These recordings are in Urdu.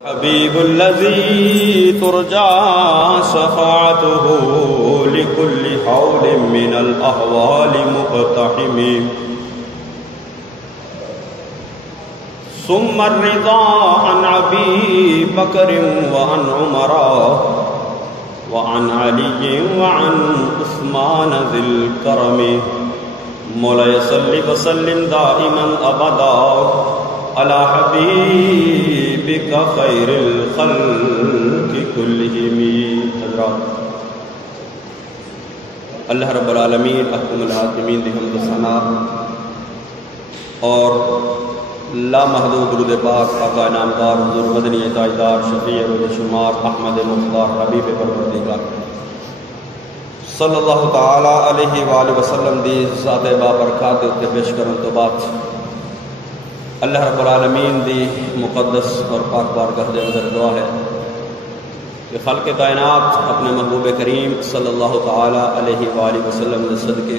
حبیب الذی ترجا شفاعته لكل حول من الاحوال مقتحم ثم الرضا عن ابی بکر وعن عمر وعن علی وعن عثمان ذی الکرم مولاي صل وسلم دائما ابدا على حبيبك خير الخلق كلهم. حضرات، اللہ رب العالمین احکم الحاکمین دی حمد و ثنا اور لامحدود درود پاک آقا انعامدار حضور مدنی تاجدار شفیع روز شمار احمد مختار حبیب پروردگار صلی اللہ تعالی علیہ وآلہ وسلم دی ذات بابرکات تے پیش کرن تو بعد اللہ رب العالمین دی مقدس اور پاک بارگاہ دے اندر دعا ہے کہ خلق کائنات اپنے محبوب کریم صلی اللہ تعالی علیہ وآلہ وسلم دے صدقے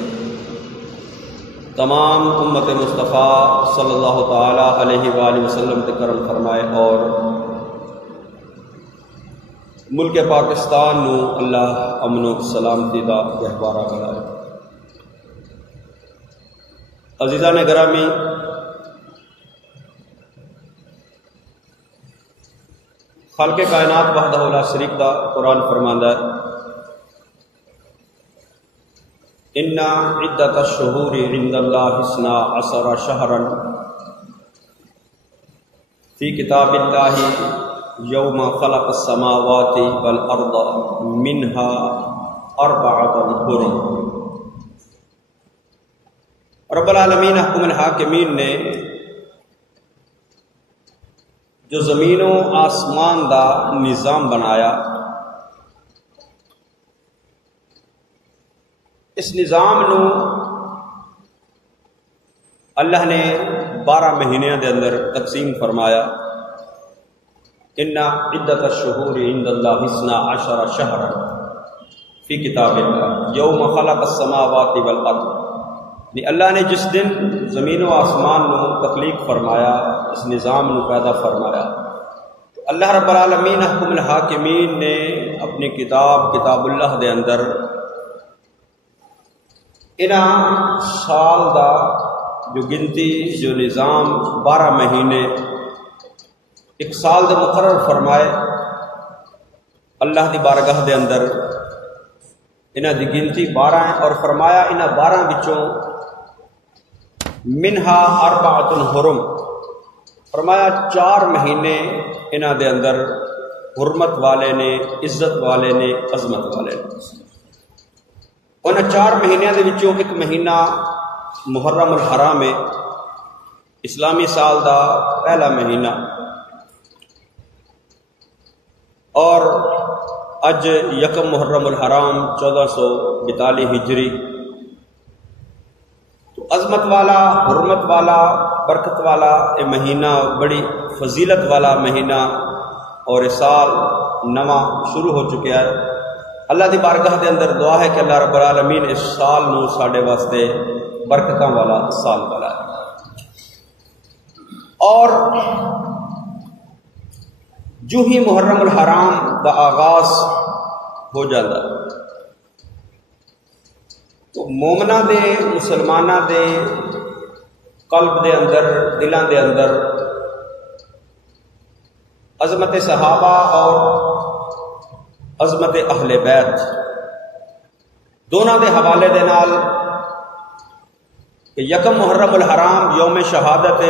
تمام امت مصطفیٰ صلی اللہ تعالی علیہ وآلہ وسلم دے کرم فرمائے اور ملک پاکستان نو اللہ امن و سلامتی دا گہوارہ بنائے. عزیزان گرامی، خالق کائنات وحدہ لا شریک دا قرآن فرماندا ہے ان عدۃ الشہور عند اللہ 12 شہرا فی کتاب اللہ یوم خلق السماوات والارض منها 4 حرم. رب العالمین احکم الحاکمین نے جو زمین و آسمان دا نظام بنایا، اس نظام نو اللہ نے 12 مہینوں دے اندر تقسیم فرمایا. ان عدۃ الشہور عند اللہ 12 شہرا فی کتاب اللہ یوم خلق السماوات والارض. اللہ نے جس دن زمین و آسمان نو تخلیق فرمایا، اس نظام نو پیدا فرمایا، تو اللہ رب العالمین احکم الحاکمین نے اپنی کتاب اللہ دے اندر انہاں سال دا جو گنتی جو نظام 12 مہینے ایک سال دے مقرر فرمائے. اللہ دی بارگاہ دے اندر انہاں دی گنتی 12 ہے اور فرمایا انہاں 12 وچوں منہا 4 حرم، فرمایا 4 مہینے انہاں دے اندر حرمت والے نے، عزت والے نے، عظمت والے نے. انہاں 4 مہینوں دے وچوں ایک مہینہ محرم الحرام ہے، اسلامی سال دا پہلا مہینہ، اور اج یکم محرم الحرام 1442 ہجری. تو عظمت والا، حرمت والا، برکت والا یہ مہینہ، بڑی فضیلت والا مہینہ، اور یہ سال نواں شروع ہو چکا ہے. اللہ دی بارگاہ دے اندر دعا ہے کہ اللہ رب العالمین اس سال نو ساڈے واسطے برکتاں والا سال والا ہے. اور جو ہی محرم الحرام دا آغاز ہو جاتا تو مومنہ دے، مسلمانہ دے قلب دے اندر، دلاں دے اندر عظمت صحابہ اور عظمت اہل بیت دونوں دے حوالے دے نال کہ یکم محرم الحرام یوم شہادت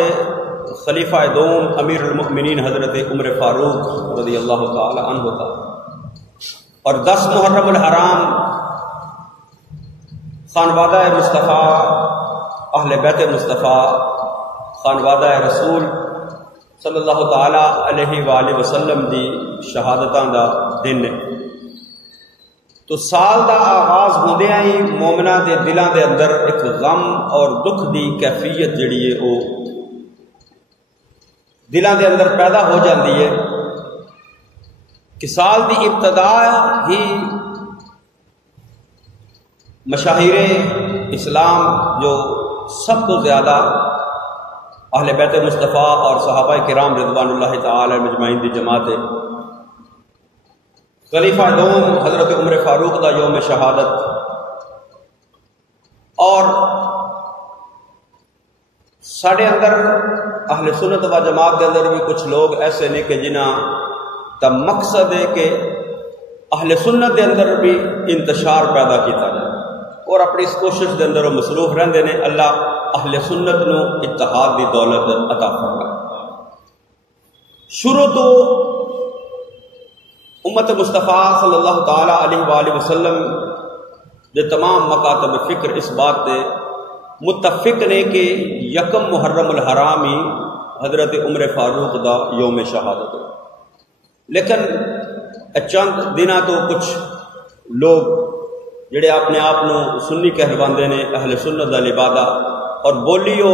خلیفہ دوم امیر المؤمنین حضرت عمر فاروق رضی اللہ تعالی عنہ تھا، اور 10 محرم الحرام خانوادہ مصطفیٰ، اہل بیت مصطفیٰ، خانوادہ رسول صلی اللہ تعالی علیہ وآلہ وسلم دی شہادتاں دا دن ہے. تو سال دا آغاز ہوندے ہی مومنہ دے دلاں دے اندر ایک غم اور دکھ دی کیفیت جڑی ہے وہ دلاں دے اندر پیدا ہو جاندی ہے کہ سال دی ابتدا ہی مشاہیر اسلام جو سب تو زیادہ اہل بیت مصطفیٰ اور صحابہ کرام رضوان اللہ تعالی مجمعین دی جماعت خلیفہ دوم حضرت عمر فاروق دا یوم شہادت، اور ساڑھے اندر اہل سنت و جماعت کے اندر بھی کچھ لوگ ایسے نے کہ جنہاں کا مقصد ہے کہ اہل سنت کے اندر بھی انتشار پیدا کیتا جائے، اور اپنی اس کوشش کے اندر وہ مصروف رہندے نے۔ اللہ اہل سنت نو اتحاد دی دولت عطا فرمائے۔ شروع تو امت مصطفیٰ صلی اللہ تعالی علیہ وآلہ وسلم دے تمام مکاتب فکر اس بات دے متفق نے کہ یکم محرم الحرام ہی حضرت عمر فاروق دا یوم شہادت ہے، لیکن چند دنوں تو کچھ لوگ جڑے اپنے آپ سنی کہلواندے نے، اہل سنت دا لبادہ اور بولیو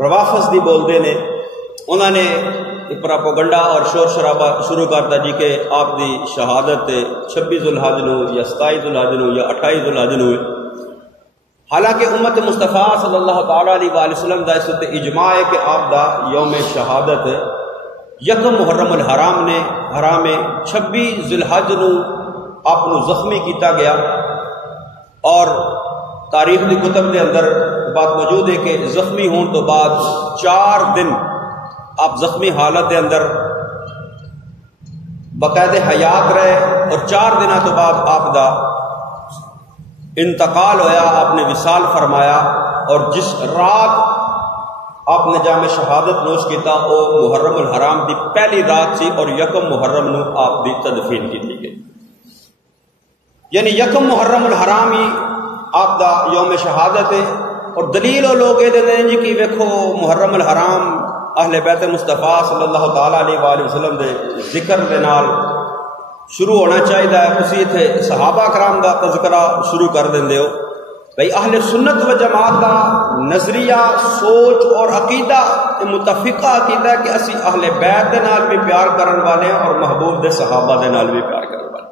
روافظ دی بولدے نے، انہوں نے پراپوگنڈا اور شور شرابہ شروع کرتا جی کہ آپ دی شہادت 26 ذوالحج نو یا 27 ذوالحج نو یا 28 ذوالحج نو ہے، حالانکہ امت مصطفیٰ صلی اللہ تعالی علیہ وآلہ وسلم دا اس تے اجماع ہے کہ آپ دا یوم شہادت یکم محرم الحرام نے حرام 26 ذوالحج نو آپ نو زخمی کیتا گیا، اور تاریخ دی کتب دے اندر بات موجود ہے کہ زخمی ہون تو بعد 4 دن آپ زخمی حالت دے اندر باقاعدہ حیات رہے، اور 4 دنوں تو بعد آپ دا انتقال ہویا، آپ نے وصال فرمایا، اور جس رات آپ نے جام شہادت نوش کیتا وہ محرم الحرام دی پہلی رات سی، اور یکم محرم نو آپ دی تدفین کی گئی، یعنی یکم محرم الحرام ہی آپ دا یوم شہادت ہے۔ اور دلیل وہ لوگ یہ دیتے ہیں جی کہ ویکھو محرم الحرام اہل بیت مصطفیٰ صلی اللہ تعالی علیہ وآلہ وسلم دے ذکر دے نال شروع ہونا چاہیے، تسی اتنے صحابہ کرام دا تذکرہ شروع کر دیندے ہو۔ بھئی اہل سنت و جماعت دا نظریہ، سوچ اور عقیدہ متفقہ عقیدہ ہے کہ اسی اہل بیت دے نال بھی پیار کرن والے ہیں، اور محبوب دے صحابہ دے نال بھی پیار کرن والے ہیں۔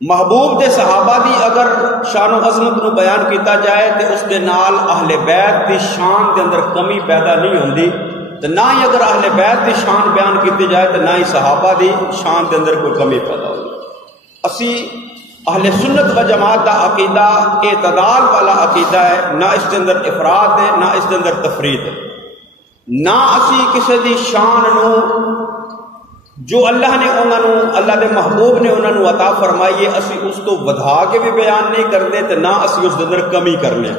محبوب دے صحابہ دی اگر شان و عظمت نو بیان کیتا جائے تو اس دے نال اہل بیت دی شان دے اندر کمی پیدا نہیں ہوندی، تو نہ ہی اگر اہل بیت دی شان بیان کیتی جائے تو نہ ہی صحابہ دی شان دے اندر کوئی کمی پیدا ہوگی۔ اسی اہل سنت و جماعت دا عقیدہ اعتدال والا عقیدہ ہے، نہ اس کے اندر افراد ہے نہ اس کے اندر تفرید ہے، نہ اسی کسی دی شان نو جو اللہ نے اللہ دے محبوب نے انہوں نے عطا فرمائیے اسی اس کو ودھا کے بھی بیان نہیں کرتے، تو نہ اسی اس کے اندر کمی کرنے۔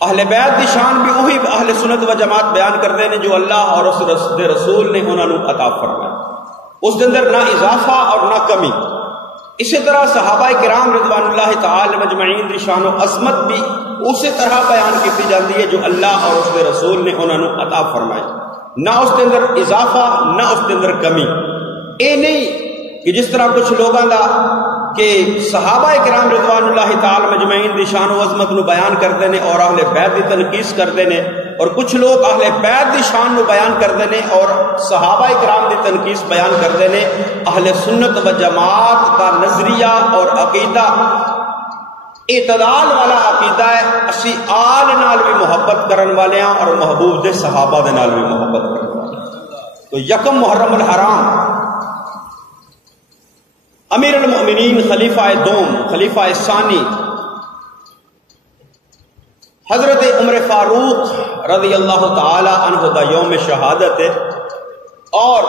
اہل بیت دی شان بھی وہی اہل سنت و جماعت بیان کرتے ہیں جو اللہ اور اس دے رسول نے انہوں نے عطا فرمایا، اس کے اندر نہ اضافہ اور نہ کمی۔ اسی طرح صحابہ کرام رضوان اللہ تعالی مجمعین دی شان و عظمت بھی اسی طرح بیان کی جاتی ہے جو اللہ اور اس دے رسول نے انہوں نے عطا فرمائی، نہ اس کے اندر اضافہ نہ اس کے اندر کمی۔ اے نہیں کہ جس طرح کچھ لوگوں کا کہ صحابہ کرام رضوان اللہ تعالی مجمعین دی شان و عظمت نو بیان کرتے ہیں اور اہل بیت دی تنقیص کرتے ہیں، اور کچھ لوگ اہل بیت دی شان نو بیان کرتے ہیں اور صحابہ کرام دی تنقیص بیان کرتے ہیں۔ اہل سنت و جماعت کا نظریہ اور عقیدہ اعتدال والا عقیدہ ہے، اسی آل نال بھی محبت کرن والے ہیں اور محبوب دے صحابہ دے نال بھی محبت کرن والے ہیں۔ تو یکم محرم الحرام امیر المؤمنین خلیفہ دوم خلیفہ ثانی حضرت عمر فاروق رضی اللہ تعالی عنہ دا یوم شہادت ہے، اور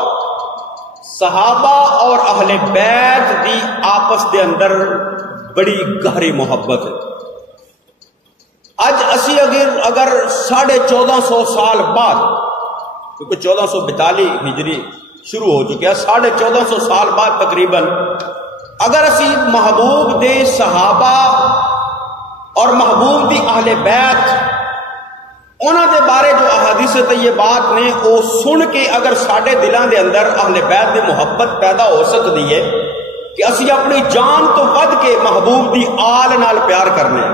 صحابہ اور اہل بیت دی آپس دے اندر بڑی گہری محبت ہے۔ اج اسی اگر 1450 سال بعد، کیونکہ 1442 ہجری شروع ہو چکے ہیں، 1450 سال بعد تقریباً اگر اسی محبوب دے صحابہ اور محبوب دی اہل بیت انہاں دے بارے جو احادیث طیبات نے وہ سن کے اگر ساڈے دلاں دے اندر اہل بیت دی محبت پیدا ہو سکتی ہے کہ اسی اپنی جان تو ود کے محبوب دی آل نال پیار کرنے،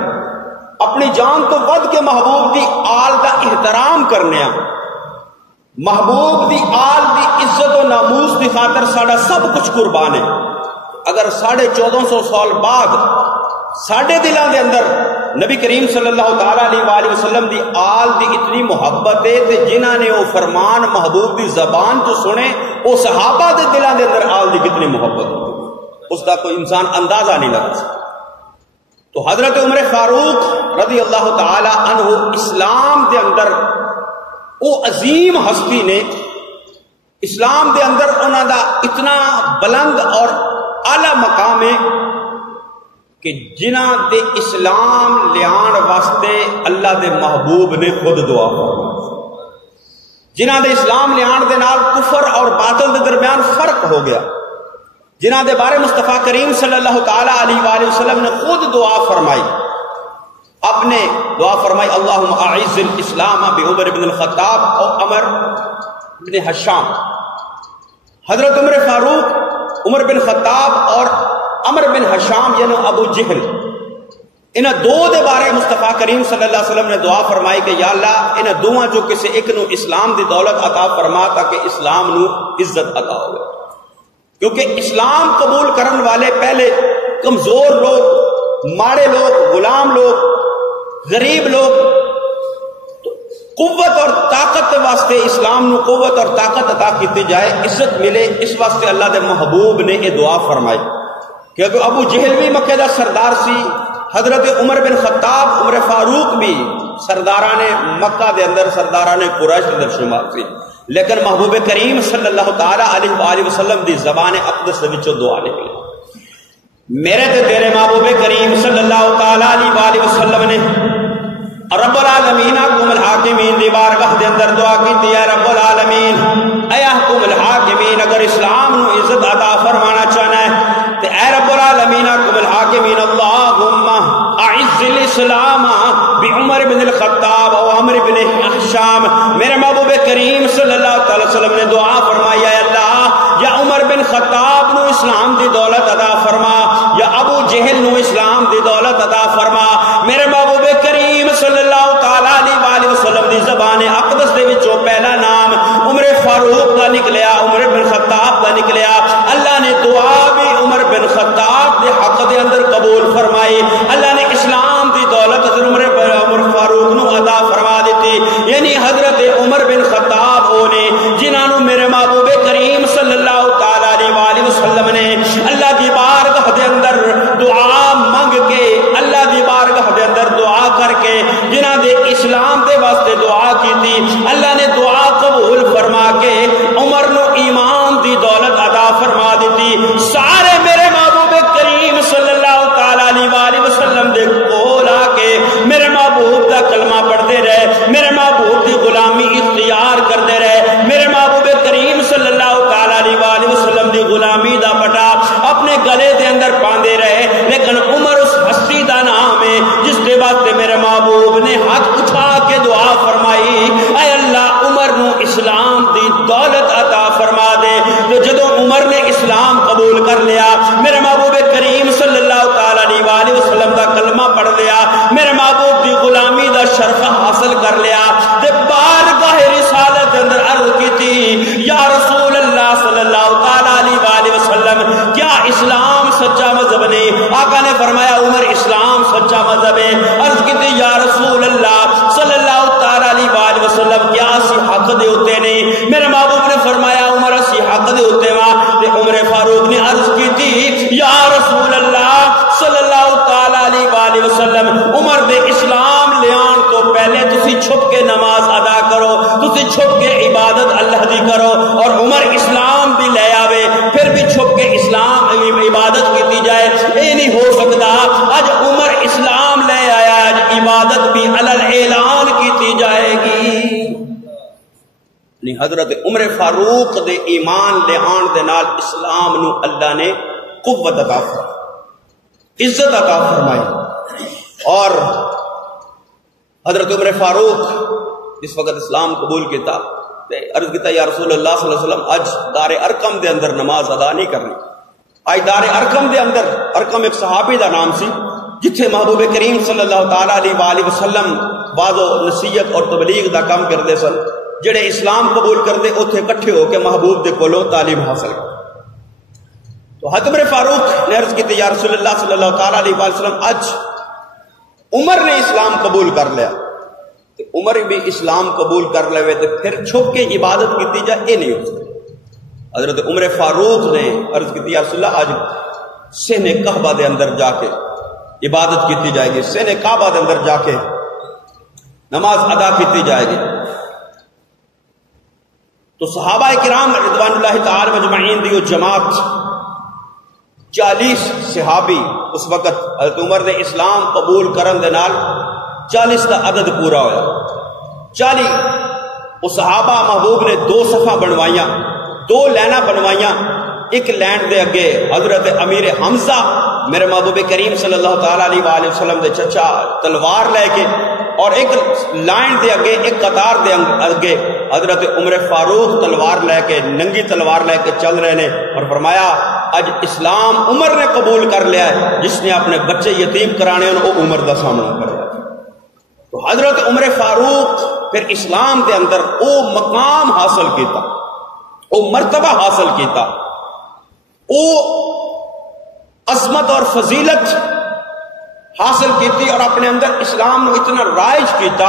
اپنی جان تو ود کے محبوب دی آل دا احترام کرنے، محبوب دی آل دی عزت و ناموس دی خاطر ساڈا سب کچھ قربان ہے۔ اگر 1450 سال بعد ساڈے دلاں دے اندر نبی کریم صلی اللہ تعالی علیہ وآلہ وسلم دی آل دی اتنی محبت ہے تے جنہاں نے وہ فرمان محبوب دی زبان تو سنے وہ صحابہ دے دلان دے اندر آل دی کتنی محبت ہوتی، اس کا کوئی انسان اندازہ نہیں لگا سکتا۔ تو حضرت عمر فاروق رضی اللہ تعالی عنہ اسلام دے اندر وہ عظیم ہستی نے، اسلام دے اندر انہاں دا اتنا بلند اور اعلی مقام ہے کہ جنہاں دے اسلام لیان واسطے اللہ دے محبوب نے خود دعا فرمائی، جنہاں دے اسلام لیان دے نال کفر اور باطل دے درمیان فرق ہو گیا، جنہاں دے بارے مصطفیٰ کریم صلی اللہ تعالی علیہ وآلہ وسلم نے خود دعا فرمائی، اپنے دعا فرمائی اللہم اعز الاسلام بعمر بن الخطاب اور عمر بن حشام۔ حضرت عمر فاروق، عمر بن خطاب اور عمر بن حشام یعنی ابو جہل، انہاں دو دے بارے مصطفیٰ کریم صلی اللہ علیہ وسلم نے دعا فرمائی کہ یا اللہ انہاں دوواں جو کسے ایک نو اسلام دی دولت عطا فرما تاکہ اسلام نو عزت عطا ہوئے، کیونکہ اسلام قبول کرن والے پہلے کمزور لوگ، ماڑے لوگ، غلام لوگ، غریب لوگ، قوت اور طاقت واسطے اسلام نو قوت اور طاقت عطا کیتی جائے، عزت ملے، اس واسطے اللہ دے محبوب نے یہ دعا فرمائی۔ کیونکہ ابو جہل بھی مکہ دا سردار سی، حضرت عمر بن خطاب، عمر فاروق بھی سرداران مکہ دے اندر، سرداران قریش دے اندر شمار سی، لیکن محبوب کریم صلی اللہ تعالی علیہ وآلہ وسلم دی زبان اقدس دے وچوں دعا نکلی، میرے تے تیرے محبوب کریم صلی اللہ تعالی علیہ وآلہ وسلم نے رب العالمین حکم الحاکمین دی بارگاہ دے اندر دعا کی ہے، رب العالمین اے حکم الحاکمین اگر اسلام نو عزت عطا فرمانا چاہنا ہے تے اے رب العالمین حکم الحاکمین اللہم اعز الاسلام بعمر بن الخطاب و عمر بن حشام۔ میرے محبوب کریم صلی اللہ تعالی وسلم نے دعا فرمائی ہے اللہ یا عمر بن خطاب نو اسلام دی دولت عطا فرما، یا ابو جہل نو اسلام دی دولت عطا فرما۔ میرے محبوب کریم صلی اللہ تعالی علیہ وآلہ وسلم دی زبان اقدس دے وچوں پہلا نام عمر فاروق دا نکلیا، عمر بن خطاب دا نکلیا، اللہ نے دعا بھی عمر بن خطاب دے حق دے اندر قبول فرمائی، اللہ نے اسلام دی دولت عمر فاروق نو عطا فرما دیتی، یعنی حضرت عمر بن خطاب ہونے جنہوں میرے محبوب کریم صلی اللہ تعالی علیہ وآلہ وسلم نے اللہ دی بارگاہ دے اندر دعا منگ کے، اللہ دی بارگاہ دے اندر دعا کر کے جنہاں دے اسلام دے واسطے دعا کی تھی، اللہ نے دعا قبول فرما کے عمر نو ایمان دی دولت عطا فرما دیتی۔ سارے میرے محبوب کریم صلی اللہ تعالی علیہ وآلہ وسلم دے کول آ کے میرے محبوب دا کلمہ پڑھتے رہے، میرے محبوب دی غلامی اختیار کرتے رہے، میرے محبوب کریم صلی اللہ تعالی علیہ وآلہ وسلم دی غلامی دا پٹا اپنے گلے دے اندر باندھے رہے، لیکن عمر اس ہستی دا نام ہے جس دے واسطے میرے محبوب نے ہاتھ اٹھا کے دعا فرمائی اے اللہ عمر نو اسلام دی دولت عطا فرما دے۔ تو جدو عمر نے اسلام قبول کر لیا، میرے محبوب کریم صلی اللہ تعالی علیہ وآلہ وسلم دا کلمہ پڑھ لیا، میرے محبوب دی غلامی دا شرف حاصل کر لیا، تے بارگاہ رسالت اندر عرض کی تھی یا رسول اللہ صلی اللہ تعالی علیہ وآلہ وسلم کیا اسلام سچا مذہب نہیں؟ آقا نے فرمایا عمر اسلام سچا مذہب ہے۔ عرض کی تھی یا رسول اللہ صلی اللہ تعالی علیہ وآلہ وسلم کیا اسی حق دے ہوتے نہیں؟ میرے محبوب نے فرمایا عمر اسی حق دے ہوتے وا۔ عمر فاروق نے عرض کی تھی یا رسول اللہ صلی اللہ تعالی علیہ وآلہ وسلم عمر دے اسلام لیان تو پہلے تسی چھپ کے نماز ادا کرو، تسی چھپ کے عبادت اللہ دی کرو، اور عمر اسلام بھی لے آوے پھر بھی چھپ کے اسلام عبادت کی جائے، یہ نہیں ہو سکتا۔ آج عمر اسلام لے آیا، آج عبادت بھی علل اعلان کی جائے گی۔ حضرت عمر فاروق دے ایمان لے آن دے نال اسلام نو اللہ نے قوت عطا فرمائی، عزت عطا فرمائی، اور حضرت عمر فاروق جس وقت اسلام قبول کیتا عرض کیتا یا رسول اللہ صلی اللہ علیہ وسلم اج دار ارقم دے اندر نماز ادا نہیں کرنی۔ آج دار ارقم دے اندر، ارقم ایک صحابی دا نام سی جتھے محبوب کریم صلی اللہ تعالی علیہ وآلہ وسلم بعض نصیحت اور تبلیغ دا کام کرتے سن، جڑے اسلام قبول کرتے اتنے کٹھے ہو کے محبوب دے کولوں تعلیم حاصل کر۔ تو حضرت عمر فاروق نے عرض کی یا رسول اللہ صلی اللہ تعالی علیہ وآلہ وسلم اج عمر نے اسلام قبول کر لیا تو عمر بھی اسلام قبول کر لے تو پھر چھپ کے عبادت کی جائے یہ نہیں ہو سکتی۔ حضرت عمر فاروق نے عرض کی یا رسول اللہ آج سہن کعبہ دے اندر جا کے عبادت کی جائے گی، سہن کعبہ دے اندر جا کے نماز ادا کی جائے گی۔ تو صحابہ کرام رضوان اللہ تعالی مجمعین دی جماعت 40 صحابی اس وقت حضرت عمر نے اسلام قبول کرن دے نال 40 کا عدد پورا ہویا۔ 40 وہ صحابہ محبوب نے 2 صفحہ بنوائیاں، 2 لائناں بنوائیاں۔ ایک لائن دے اگے حضرت امیر حمزہ میرے محبوب کریم صلی اللہ تعالی علیہ وآلہ وسلم دے چچا تلوار لے کے، اور ایک لائن دے اگے ایک قطار دے اگے حضرت عمر فاروق تلوار لے کے، ننگی تلوار لے کے چل رہے نے، اور فرمایا اج اسلام عمر نے قبول کر لیا ہے، جس نے اپنے بچے یتیم کرانے وہ عمر دا سامنا کریا۔ تو حضرت عمر فاروق پھر اسلام دے اندر او مقام حاصل کیتا، او مرتبہ حاصل کیتا، او عظمت اور فضیلت حاصل کیتی، اور اپنے اندر اسلام نے اتنا رائج کیتا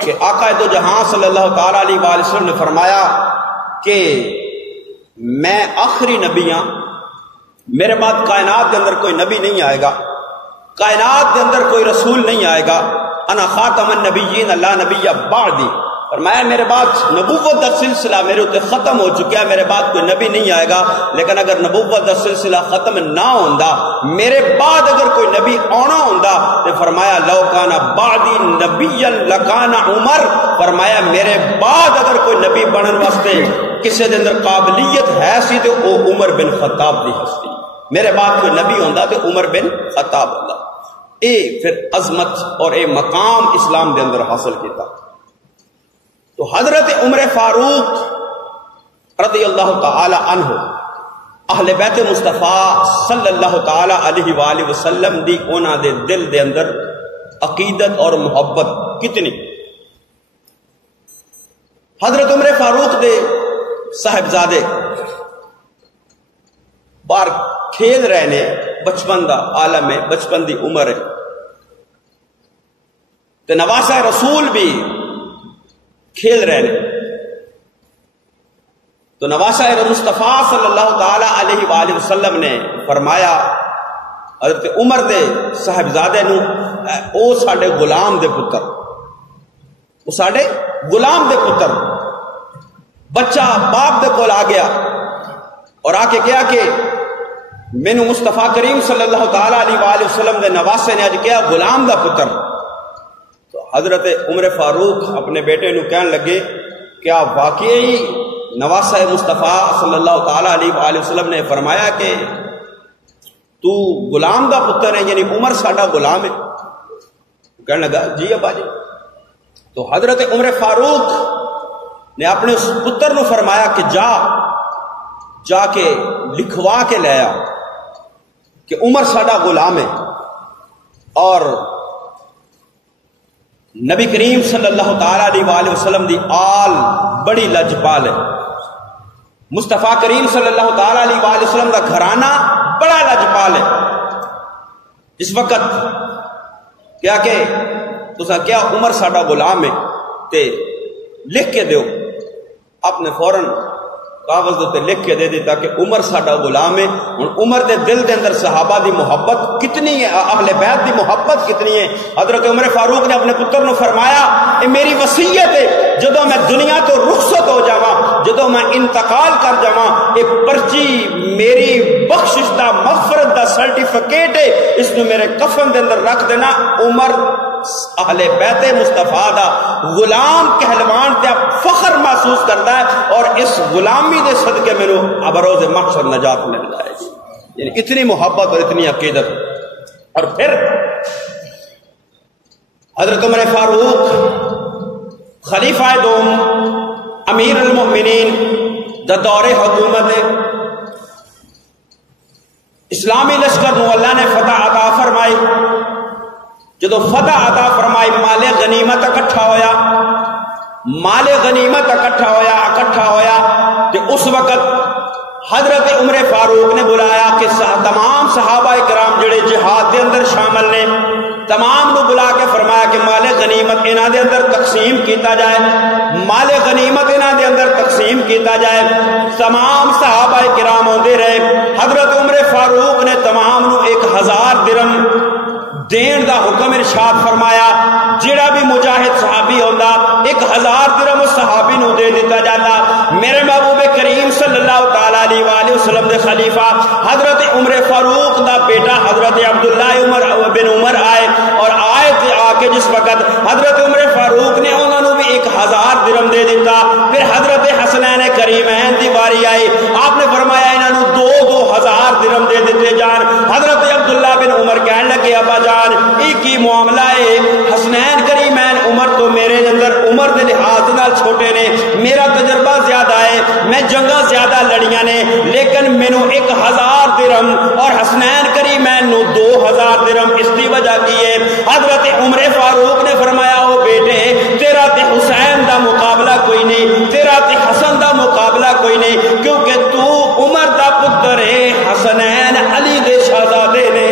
کہ آقا دو جہاں صلی اللہ تعالی علیہ وآلہ وسلم نے فرمایا کہ میں آخری نبی ہاں، میرے بعد کائنات کے اندر کوئی نبی نہیں آئے گا، کائنات کے اندر کوئی رسول نہیں آئے گا، انا خاتم النبیین لا نبی بعدی، فرمایا میرے بعد نبوت کا سلسلہ میرے اوپر ختم ہو چکا ہے، میرے بعد کوئی نبی نہیں آئے گا۔ لیکن اگر نبوت کا سلسلہ ختم نہ ہوندا، میرے بعد اگر کوئی نبی آنا ہوندا تو فرمایا لو کان بعدی نبیا لکان عمر، فرمایا میرے بعد اگر کوئی نبی بنن واسطے کسی دے اندر قابلیت ہے سی تو وہ عمر بن خطاب دی ہستی، میرے بعد کوئی نبی ہوندا تو عمر بن خطاب ہوندا۔ اے پھر عظمت اور اے مقام اسلام دے اندر حاصل کیتا۔ تو حضرت عمر فاروق رضی اللہ تعالی عنہ اہل بیت مصطفیٰ صلی اللہ تعالی علیہ وآلہ وسلم دی انہاں دے دل دے اندر عقیدت اور محبت کتنی۔ حضرت عمر فاروق دے صاحبزادے باہر کھیل رہے نے، بچپن دا عالم ہے، بچپن دی عمر ہے، تے نواسہ رسول بھی کھیل رہے ہیں۔ تو نواسہ مصطفیٰ صلی اللہ تعالی علیہ وآلہ وسلم نے فرمایا حضرت عمر دے صاحبزادے نو او ساڈے غلام دے پتر، او ساڈے غلام دے پتر۔ بچہ باپ دے کول آ گیا اور آ کے کہا کہ مینو مصطفیٰ کریم صلی اللہ تعالی علیہ وآلہ وسلم دے نواسے نے اج کہا غلام دا پتر۔ تو حضرت عمر فاروق اپنے بیٹے نو کہنے لگے کیا واقعی نواسہ مصطفیٰ صلی اللہ تعالی علیہ وآلہ وسلم نے فرمایا کہ تو غلام دا پتر ہے، یعنی عمر ساڈا غلام ہے؟ کہنے لگا جی ابا جی۔ تو حضرت عمر فاروق نے اپنے اس پتر نو فرمایا کہ جا کے لکھوا کے لے آ کہ عمر ساڈا غلام ہے، اور نبی کریم صلی اللہ تعالی علیہ وآلہ وسلم دی آل بڑی لجپال ہے، مصطفیٰ کریم صلی اللہ تعالی علیہ وآلہ وسلم دا گھرانہ بڑا لجپال ہے۔ اس وقت کیا کہ تسا کیا عمر ساڈا غلام ہے تے لکھ کے دیو، آپ نے فوراً کاغذ تے لکھ کے دے دیتا کہ عمر ساڈا غلام ہے۔ ہن عمر دے دل دے اندر صحابہ دی محبت کتنی ہے، اہل بیت دی محبت کتنی ہے۔ حضرت عمر فاروق نے اپنے پتر نو فرمایا اے میری وصیت ہے، جدوں میں دنیا تو رخصت ہو جاواں، جدوں میں انتقال کر جاواں، اے پرچی میری بخشش دا مغفرت دا سرٹیفکیٹ ہے، اس نو میرے کفن دے اندر رکھ دینا۔ عمر اہل بیت مصطفیٰ دا غلام کہلوان تے فخر محسوس کرتا ہے، اور اس غلامی دے صدقے میں بروز محشر نجات مل جائے گی۔ یعنی اتنی محبت اور اتنی عقیدت۔ اور پھر حضرت عمر فاروق خلیفہ دوم امیر المؤمنین دا دور حکومت اسلامی لشکر نو اللہ نے فتح عطا فرمائی۔ جدو فتح عطا فرمائی مال غنیمت اکٹھا ہویا، مال غنیمت اکٹھا ہویا کہ اس وقت حضرت عمر فاروق نے بلایا کہ تمام صحابہ کرام جڑے جہاد دے اندر شامل نے تمام نو بلا کے فرمایا کہ مال غنیمت انہاں دے اندر تقسیم کیتا جائے، مال غنیمت انہاں دے اندر تقسیم کیتا جائے۔ تمام صحابہ کرام ہوندے رہے، حضرت عمر فاروق نے تمام نو 1000 درہم دین دا حکم ارشاد فرمایا۔ جڑا بھی مجاہد صحابی ہوندا 1000 درہم اس صحابی نو دے دیتا جاتا۔ میرے محبوب کریم صلی اللہ تعالی علیہ وآلہ وسلم دے خلیفہ حضرت عمر فاروق دا بیٹا حضرت عبداللہ بن عمر آئے، اور آئے تے آ کے جس وقت حضرت عمر فاروق نے انہوں نے بھی 1000 درہم دے دیتا۔ پھر حضرت حسنین کریمین دی باری آئی، آپ نے فرمایا انہوں نے 2000 درہم دے دیتے جان۔ حضرت عبداللہ بن عمر کہنے لگے ابا جان ایک ہی معاملہ ہے، حسنین کریمین عمر تو میرے اندر عمر دے لحاظ نال چھوٹے نے، میرا تجربہ زیادہ ہے، میں جنگاں زیادہ لڑیاں نے، لیکن مینوں 1000 درہم اور حسنین کریمین نو 2000 درہم اس کی وجہ کی ہے۔ حضرت عمر فاروق نے فرمایا او بیٹے تیرا تے حسین دا مقابلہ کوئی نہیں، تیرا تے حسن دا مقابلہ کوئی نہیں، کیونکہ تو عمر دا پتر ہے، حسنین علی دے شہزادے نے۔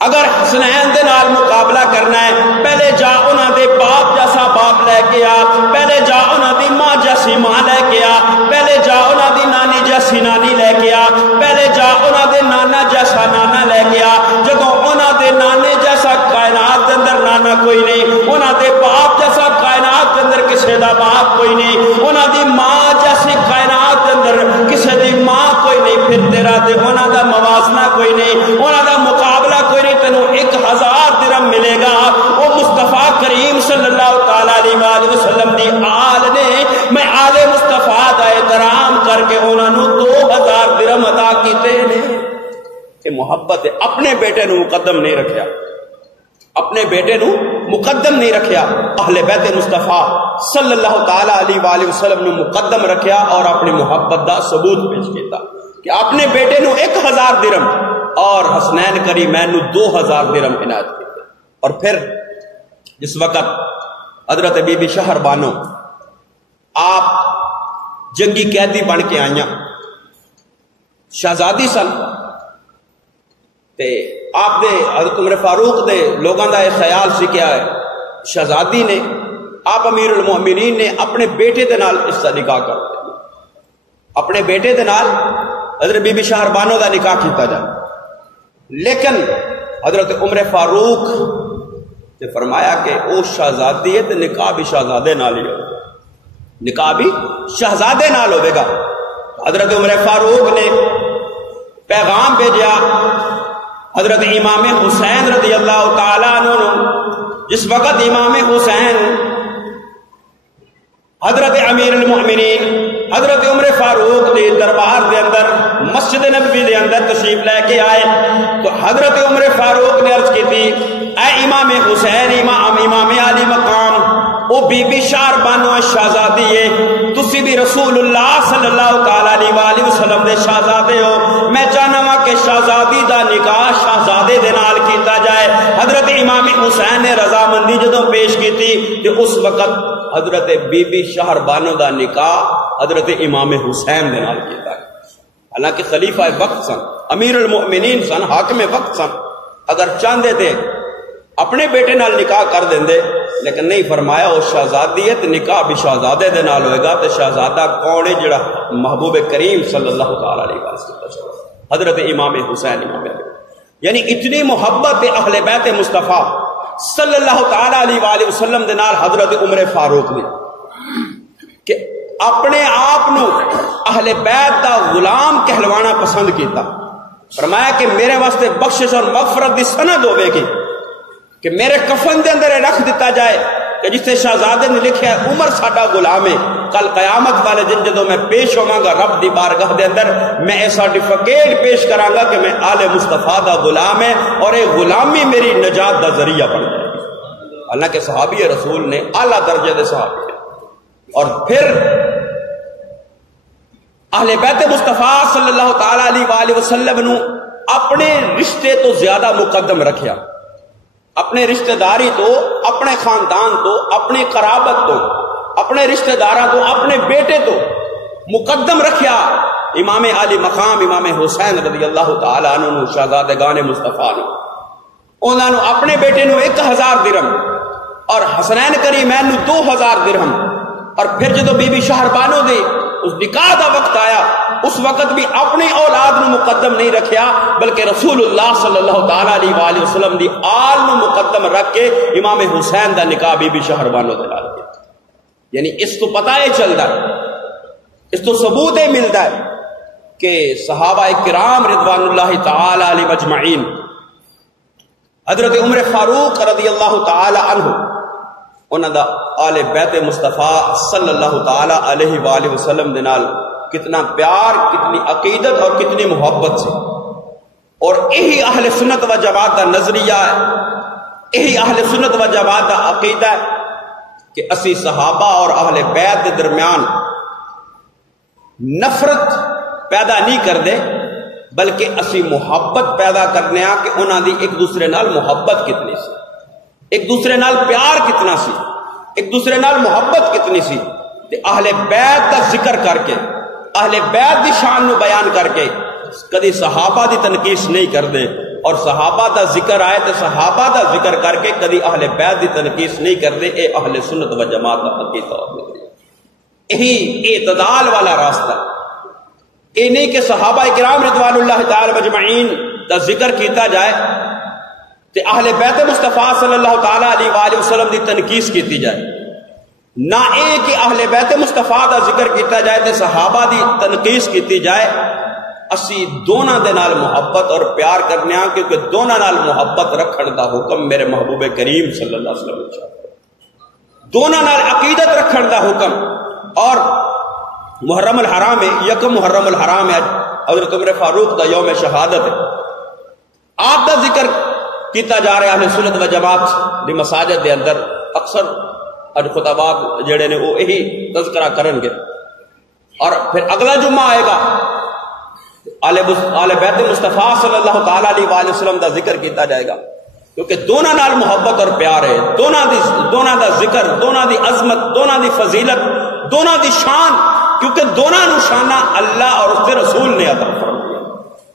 اگر حسنین دے نال مقابلہ کرنا ہے پہلے جا انہاں دے باپ جیسا باپ لے کے آ، پہلے جا انہاں دی ماں جیسی ماں لے کے آ، پہلے جا انہاں دی نانی جیسی نانی لے کے آ، پہلے جا انہاں دے نانا جیسا نانا لے کے آ۔ جدوں انہاں دے نانے جیسا کائنات دے اندر نانا کوئی نہیں، انہاں دے باپ جیسا کائنات دے اندر کسے دا باپ کوئی نہیں، انہاں دی ماں جیسی کائنات دے اندر کسے دی ماں کوئی نہیں، پھر تیرا تے انہاں دا موازنہ کوئی نہیں، انہاں دا مقابلہ کوئی نہیں۔ تینوں 1000 درہم ملے گا، وہ مصطفیٰ کریم صلی اللہ تعالی علیہ وآلہ وسلم دی آل نے، میں آل مصطفیٰ دا احترام کر کے انہوں نے 2000 درہم عطا کیتے نے۔ کہ محبت اپنے بیٹے نو مقدم نہیں رکھیا، اپنے بیٹے نو مقدم نہیں رکھیا، اہل بیت مصطفیٰ صلی اللہ تعالی علیہ وآلہ وسلم نو مقدم رکھیا اور اپنی محبت دا ثبوت پیش کیتا کہ اپنے بیٹے نو 1000 درہم اور حسنین کریمین نو 2000 درہم عنایت کیتے۔ اور پھر جس وقت حضرت بی بی شہر بانو آپ جنگی قیدی بن کے آئیاں، شہزادی سن، تے آپ دے حضرت عمر فاروق دے لوگاں دا یہ خیال سی کہ شہزادی نے آپ امیر المومنین نے اپنے بیٹے دے نال اس کا نکاح کر دیا، اپنے بیٹے دے نال حضرت بی بی شہر بانو دا نکاح کیتا جائے۔ لیکن حضرت عمر فاروق نے فرمایا کہ او شہزادی ہے تو نکاح بھی شہزادے نال ہی ہوگا، نکاح بھی شہزادے نال ہوئے گا۔ حضرت عمر فاروق نے پیغام بھیجا حضرت امام حسین رضی اللہ تعالیٰ عنہ۔ جس وقت امام حسین حضرت امیر المؤمنین حضرت عمر فاروق دے دربار دے اندر مسجد نبوی دے اندر تشریف لے کے آئے تو حضرت عمر فاروق نے عرض کی تھی اے امام حسین امام علی مقام او بی بی شہر بانو شہزادی ہے، تسی بھی رسول اللہ صلی اللہ تعالی علیہ وآلہ وسلم دے شہزادے ہو، میں چاہنا وا کہ شہزادی دا نکاح شہزادے دے نال کیتا جائے۔ حضرت امام حسین نے رضامندی جدوں پیش کی تھی کہ اس وقت حضرت بی بی شہر بانو دا نکاح حضرت امام حسین دے نال کیتا ہے۔ حالانکہ خلیفہ وقت سن، امیر المؤمنین سن، حاکم وقت سن، اگر چاہتے تھے اپنے بیٹے نال نکاح کر دیندے، لیکن نہیں، فرمایا وہ شہزادی ہے تو نکاح بھی شہزادے دے نال ہوئے گا۔ تو شہزادہ کون ہے؟ جڑا محبوب کریم صلی اللہ تعالی علیہ وسلم حضرت امام حسین امام علی، یعنی اتنی محبت اہل بیت مصطفیٰ صلی اللہ تعالی علیہ وآلہ وسلم دے نال حضرت عمر فاروق نے کہ اپنے آپ نو اہل بیت دا غلام کہلوانا پسند کیتا۔ فرمایا کہ میرے واسطے بخشش اور مغفرت دی سند ہوے گی کہ میرے کفن دے اندر رکھ دیتا جائے کہ جسے شہزادے نے لکھا ہے عمر ساڈا غلام ہے، کل قیامت والے دن جدوں میں پیش ہوواں گا رب دی بارگاہ دے اندر میں یہ سرٹیفکیٹ پیش کراں گا کہ میں آل مصطفیٰ دا غلام ہے اور یہ غلامی میری نجات دا ذریعہ بن جائے گی۔ حالانکہ صحابی رسول نے اعلیٰ درجے دے صحابی ہیں۔ اور پھر اہل بیت مصطفیٰ صلی اللہ تعالی علیہ وآلہ وسلم نو اپنے رشتے تو زیادہ مقدم رکھیا، اپنے رشتہ داری تو، اپنے خاندان تو، اپنی قرابت تو، اپنے رشتہ داراں تو، اپنے بیٹے تو مقدم رکھیا امام علی مقام امام حسین رضی اللہ تعالی عنہ شہزادگان مصطفیٰ نے۔ انہوں نے اپنے بیٹے نو 1000 درہم اور حسنین کریمین نو 2000 درہم، اور پھر جدو بی بی شہربانو دے اس نکاح دا وقت آیا اس وقت بھی اپنی اولاد نو مقدم نہیں رکھیا بلکہ رسول اللہ صلی اللہ تعالی علیہ وآلہ وسلم دی آل نو مقدم رکھ کے امام حسین دا نکاح بی بی شہربانو دے نال کیا۔ یعنی اس تو پتہ یہ چلتا ہے، اس تو ثبوت یہ ملتا ہے کہ صحابہ کرام رضوان اللہ تعالی علیہ مجمعین، حضرت عمر فاروق رضی اللہ تعالی عنہ، انہاں دا آل بیت مصطفیٰ صلی اللہ تعالی علیہ وآلہ وسلم دے نال کتنا پیار، کتنی عقیدت اور کتنی محبت سے، اور یہی اہل سنت و جماعت دا نظریہ ہے، یہی اہل سنت و جماعت دا عقیدہ ہے کہ اسی صحابہ اور اہل بیت دے درمیان نفرت پیدا نہیں کر دے بلکہ اسی محبت پیدا کرنے کہ انہاں دی ایک دوسرے نال محبت کتنی سی، ایک دوسرے نال پیار کتنا سی، ایک دوسرے نال محبت کتنی سی، تے اہل بیت کا ذکر کر کے، اہل بیت دی شان نو بیان کر کے کدی صحابہ دی تنقیص نہیں کر دے، اور صحابہ دا ذکر آئے تو صحابہ دا ذکر کر کے کدی اہل بیت دی تنقیص نہیں کر دے۔ اے اہل سنت و جماعت دا عقیدہ ہے، یہی اعتدال والا راستہ، یہ نہیں کہ صحابہ کرام رضوان اللہ تعالی مجمعین دا ذکر کیتا جائے تے اہل بیت مصطفیٰ صلی اللہ تعالی علیہ وآلہ وسلم دی تنقیص کیتی جائے، نہ اے کہ اہل بیت مصطفیٰ دا ذکر کیتا جائے تے صحابہ دی تنقیص کیتی جائے۔ اسی دونوں دے نال محبت اور پیار کرنے ہاں، کیونکہ دونوں نال محبت رکھن دا حکم میرے محبوب کریم صلی اللہ علیہ وسلم نے، دونوں نال عقیدت رکھن دا حکم۔ اور محرم الحرام ہے، یکم محرم الحرام ہے، حضرت عمر فاروق دا یوم شہادت ہے، آپ دا ذکر کیتا جا رہا ہے اہل سنت و جماعت دی مساجد دے اندر، اکثر اج خطابات جڑے نے وہ یہی تذکرہ کرن گے، اور پھر اگلا جمعہ آئے گا آل بیت مصطفیٰ صلی اللہ تعالی علیہ وآلہ وسلم دا ذکر کیتا جائے گا، کیونکہ دونوں نال محبت اور پیار ہے، دونوں دا ذکر، دونوں دی عظمت، دونوں دی فضیلت، دونوں دی شان، کیونکہ دونوں نو شانہ اللہ اور اس کے رسول نے عطا فرمایا۔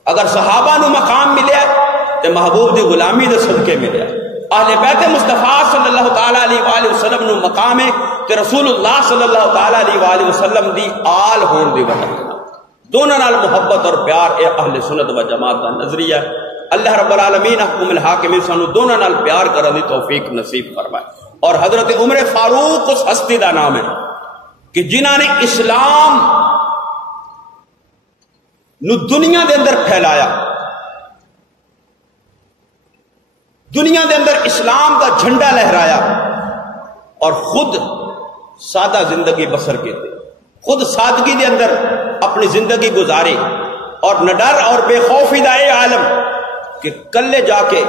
اگر صحابہ نو مقام ملیا تے محبوب دی غلامی دے صدقے ملیا، اہل بیت مصطفیٰ صلی اللہ تعالی علیہ وآلہ وسلم نو مقام ہے تے رسول اللہ صلی اللہ تعالی علیہ وآلہ وسلم دی آل ہون دی وجہ دونوں نال محبت اور پیار، اے اہل سنت و جماعت دا نظریہ ہے۔ اللہ رب العالمین حکم الحاکمین سانو دونوں نال پیار کرن دی توفیق نصیب فرمائے۔ اور حضرت عمر فاروق اس ہستی دا نام ہے کہ جنہاں نے اسلام نو دنیا دے اندر پھیلایا، دنیا دے اندر اسلام کا جھنڈا لہرایا، اور خود سادہ زندگی بسر کیتے، خود سادگی دے اندر اپنی زندگی گزاری، اور نہ ڈر اور بے خوفی دا اے عالم کہ کلے جا کے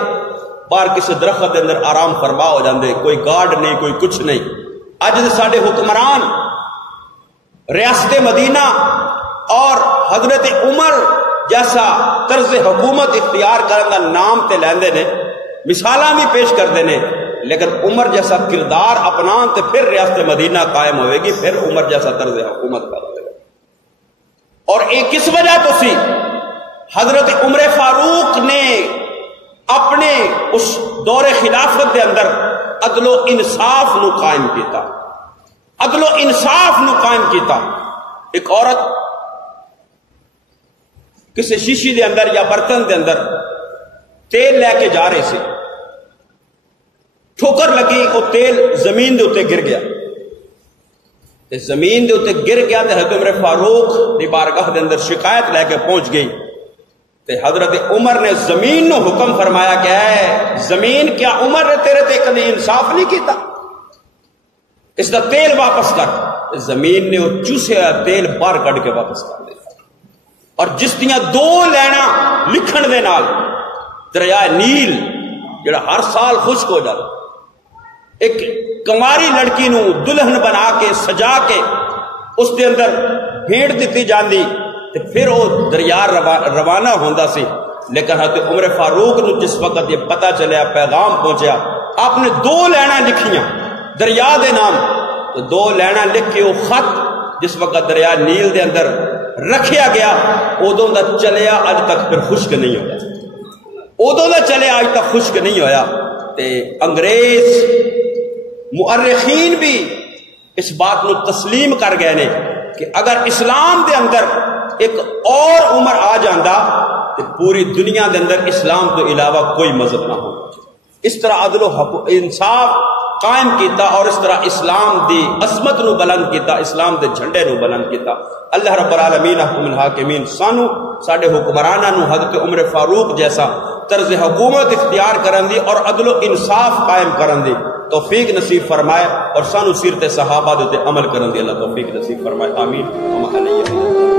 باہر کسی درخت دے اندر آرام فرما ہو جاندے، کوئی گارڈ نہیں، کوئی کچھ نہیں۔ اج دے ساڈے حکمران ریاست مدینہ اور حضرت عمر جیسا طرز حکومت اختیار کرنے کا نام تے لیندے نے، مثالاں بھی پیش کرتے ہیں، لیکن عمر جیسا کردار اپنان تے پھر ریاست مدینہ قائم ہوئے گی، پھر عمر جیسا طرز حکومت کا ہوئے گا۔ اور ایک کس وجہ تو سی حضرت عمر فاروق نے اپنے اس دور خلافت دے اندر عدل و انصاف نو قائم کیتا، عدل و انصاف نو قائم کیتا۔ ایک عورت کسی شیشی دے اندر یا برتن دے اندر تیل لے کے جا رہے سے، ٹھوکر لگی، وہ تیل زمین دے اتے گر گیا، تے زمین دے اتے گر گیا تے حضرت عمر فاروق دی بارگاہ دے اندر شکایت لے کے پہنچ گئی، تے حضرت عمر نے زمین نو حکم فرمایا کہ اے زمین، کیا عمر نے تیرے تے کدی انصاف نہیں کیتا؟ اس دا تیل واپس کر۔ زمین نے وہ چوسے ہوا تیل باہر کٹ کے واپس کر دیا، اور جس دیاں 2 لینا لکھن دے نال دریا نیل جڑا ہر سال خشک ہو جاتا، ایک کنواری لڑکی نو دلہن بنا کے سجا کے اس دے اندر بھیڑ دیتی جاندی تے پھر وہ دریا روانہ ہوندا سی۔ لیکن حضرت عمر فاروق نو جس وقت یہ پتہ چلیا، پیغام پہنچیا، آپ نے 2 لینا لکھیاں دریا دے نام، تو 2 لینا لکھ کے وہ خط جس وقت دریا نیل دے اندر رکھیا گیا ادوں دا چلیا اج تک پھر خشک نہیں ہوتا۔ ادو دا چلے آج تک خشک نہیں ہویا. تے انگریز مؤرخین بھی اس بات نو تسلیم کر گئے نے کہ اگر اسلام دے اندر ایک اور عمر آ جاندہ تو پوری دنیا دے اندر اسلام تو علاوہ کوئی مذہب نہ ہو. اس طرح عدل و انصاف قائم کیتا اور اس طرح اسلام دی عظمت نو بلند کیتا، اسلام دے جھنڈے نو بلند کیتا. اللہ رب العالمین حکم الحاکمین سانو ساڈے حکمراناں نو حضرت عمر فاروق جیسا طرز حکومت اختیار کرن دی اور عدل و انصاف قائم کرن دی توفیق نصیب فرمائے، اور سانو سیرت صحابہ دے عمل کرن دی اللہ توفیق نصیب فرمائے. آمین.